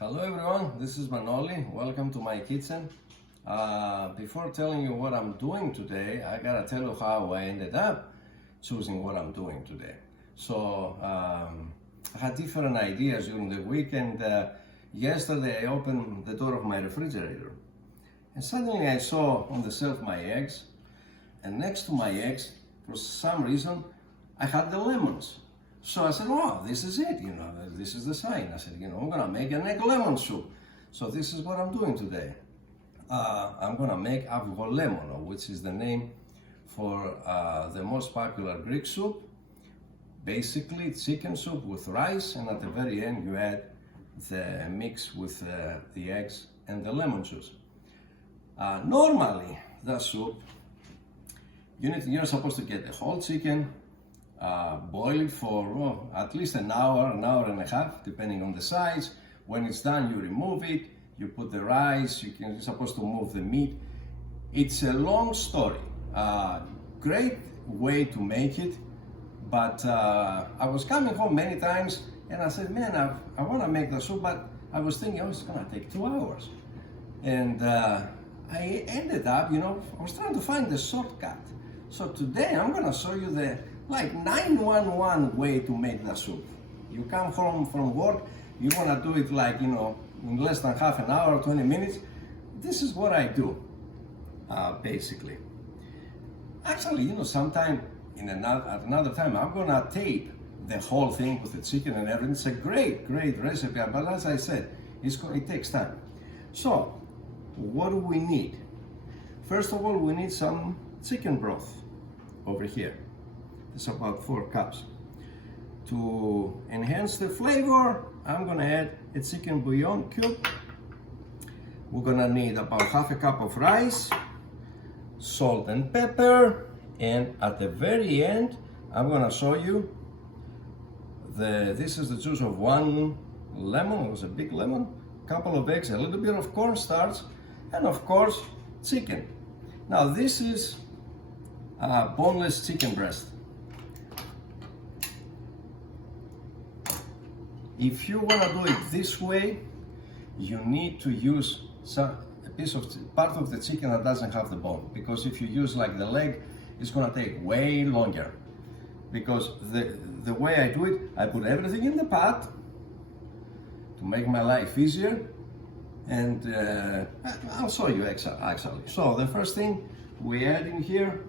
Hello everyone, this is Manoli. Welcome to my kitchen. Before telling you what I'm doing today, I gotta tell you how I ended up choosing what I'm doing today. So I had different ideas during the week, and yesterday I opened the door of my refrigerator and suddenly I saw on the shelf my eggs, and next to my eggs, for some reason, I had the lemons. So I said, wow, this is it, this is the sign. I said, I'm gonna make an egg lemon soup. So this is what I'm doing today. I'm gonna make avgolemono, which is the name for the most popular Greek soup. Basically, chicken soup with rice, and at the very end you add the mix with the eggs and the lemon juice. Normally, the soup, you're supposed to get the whole chicken, boil it for at least an hour and a half, depending on the size. When it's done, you remove it, you put the rice, you're supposed to move the meat. It's a long story. Great way to make it, but I was coming home many times and I said, man, I want to make the soup, but I was thinking, it's gonna take 2 hours. And I ended up, I was trying to find the shortcut. So today I'm gonna show you the 911 way to make the soup. You come home from work, you wanna do it in less than half an hour, 20 minutes. This is what I do, basically. Actually, sometime at another time, I'm gonna tape the whole thing with the chicken and everything. It's a great recipe, but as I said, it takes time. So, what do we need? First of all, we need some chicken broth over here. It's about 4 cups. To enhance the flavor, I'm gonna add a chicken bouillon cube. We're gonna need about half a cup of rice, salt and pepper, and at the very end, I'm gonna show you this is the juice of 1 lemon. It was a big lemon, a couple of eggs, a little bit of cornstarch, and of course, chicken. Now this is boneless chicken breast. If you want to do it this way, you need to use part of the chicken that doesn't have the bone, because if you use the leg, it's going to take way longer. Because the way I do it, I put everything in the pot to make my life easier, and I'll show you actually. So the first thing we add in here,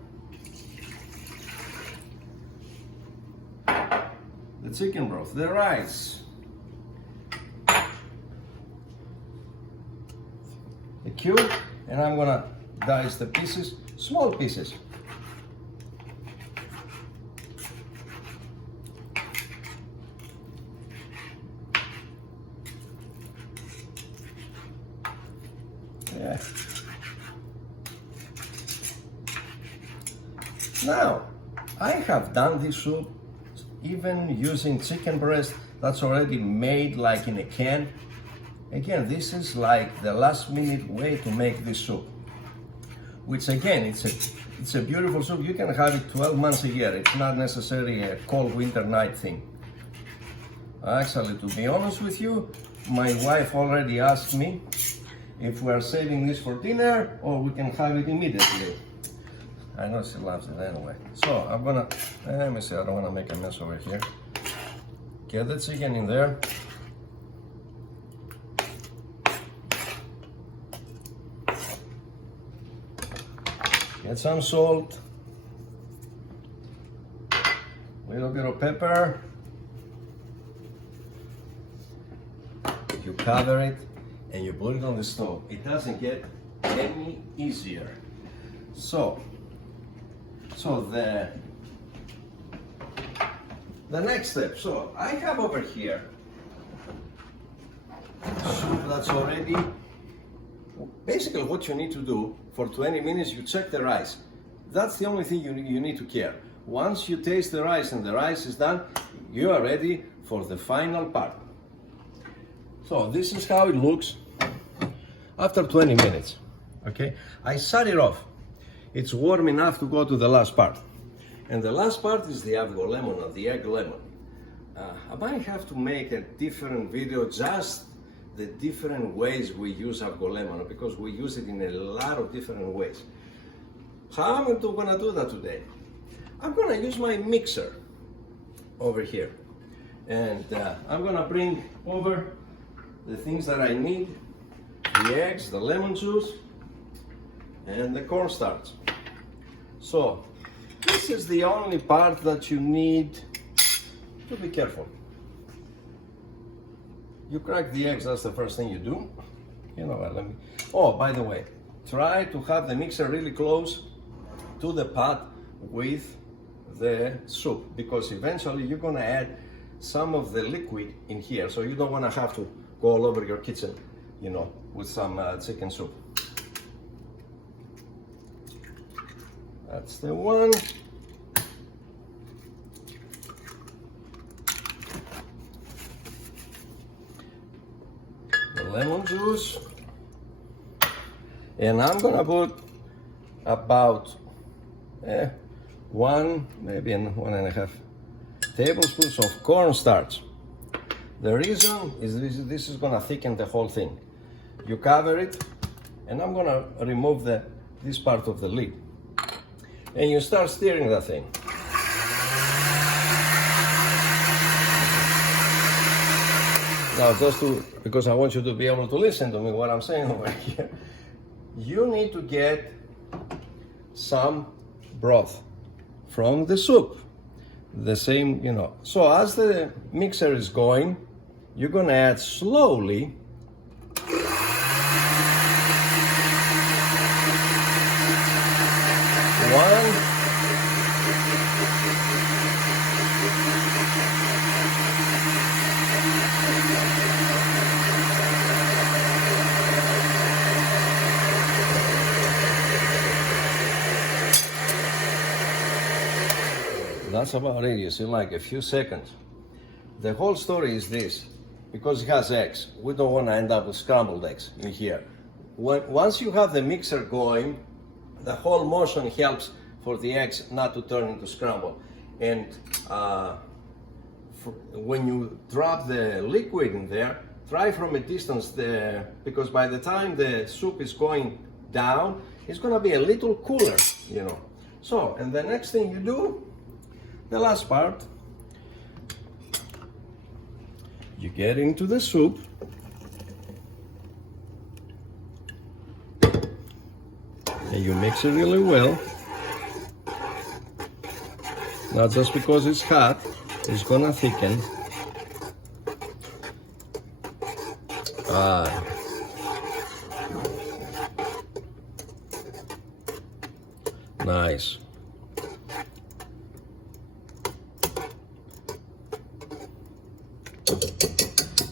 the chicken broth, the rice, the cube, and I'm gonna dice the pieces, small pieces. Yeah. Now, I have done this soup even using chicken breast that's already made in a can. Again, this is the last minute way to make this soup, which again, it's a beautiful soup. You can have it 12 months a year. It's not necessarily a cold winter night thing. Actually, to be honest with you, my wife already asked me if we are saving this for dinner or we can have it immediately. I know she loves it anyway. So I'm gonna, let me see, I don't wanna make a mess over here. Get the chicken in there. Get some salt, a little bit of pepper. You cover it and you put it on the stove. It doesn't get any easier. So the next step. So I have over here soup that's already. Basically, what you need to do for 20 minutes, you check the rice. That's the only thing you need to care. Once you taste the rice and the rice is done, you are ready for the final part. So this is how it looks after 20 minutes. Okay, I shut it off. It's warm enough to go to the last part. And the last part is the avgolemono, the egg lemon. I might have to make a different video just the different ways we use avgolemono, because we use it in a lot of different ways. How am I gonna do that today? I'm gonna use my mixer over here, and I'm gonna bring over the things that I need: the eggs, the lemon juice, and the cornstarch. So this is the only part that you need to be careful. You crack the eggs, that's the first thing you do. You know what, oh, by the way, try to have the mixer really close to the pot with the soup, because eventually you're gonna add some of the liquid in here, so you don't wanna have to go all over your kitchen, you know, with some chicken soup. That's the one. The lemon juice. And I'm gonna put about maybe 1.5 tablespoons of cornstarch. The reason is this is gonna thicken the whole thing. You cover it, and I'm gonna remove this part of the lid. And you start stirring that thing. Now, because I want you to be able to listen to me what I'm saying over here, you need to get some broth from the soup. The same, you know. So as the mixer is going, you're gonna add slowly that's about it, you see, like a few seconds. The whole story is this: because it has eggs, we don't want to end up with scrambled eggs in here. Once you have the mixer going, the whole motion helps for the eggs not to turn into scramble. And when you drop the liquid in there, try from a distance because by the time the soup is going down, it's going to be a little cooler, you know. So, and the next thing you do, the last part, you get into the soup, and you mix it really well. Now, just because it's hot, it's gonna thicken. Nice.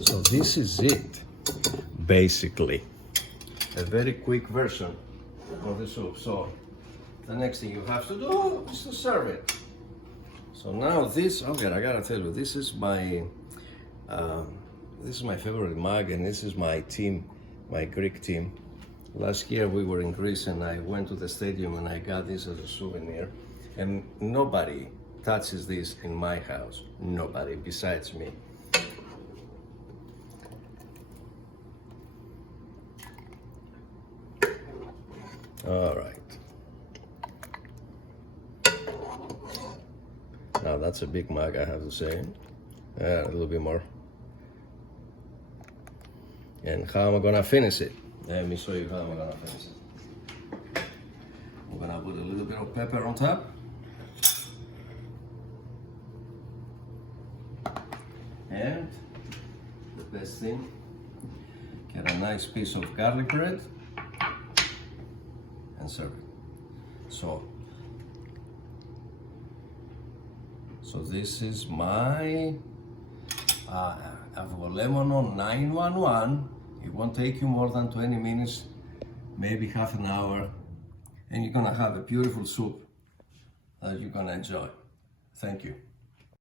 So this is it, basically. A very quick version of the soup. So the next thing you have to do is to serve it. So now this, okay, I gotta tell you, this is my favorite mug, and this is my team, my Greek team. Last year we were in Greece, and I went to the stadium and I got this as a souvenir. And nobody touches this in my house. Nobody besides me. All right. Now that's a big mug, I have to say. A little bit more. And how am I gonna finish it? Let me show you how I'm gonna finish it. I'm gonna put a little bit of pepper on top. And the best thing, get a nice piece of garlic bread and serve it. So this is my avgolemono 911. It won't take you more than 20 minutes, maybe half an hour, and you're gonna have a beautiful soup that you're gonna enjoy. Thank you.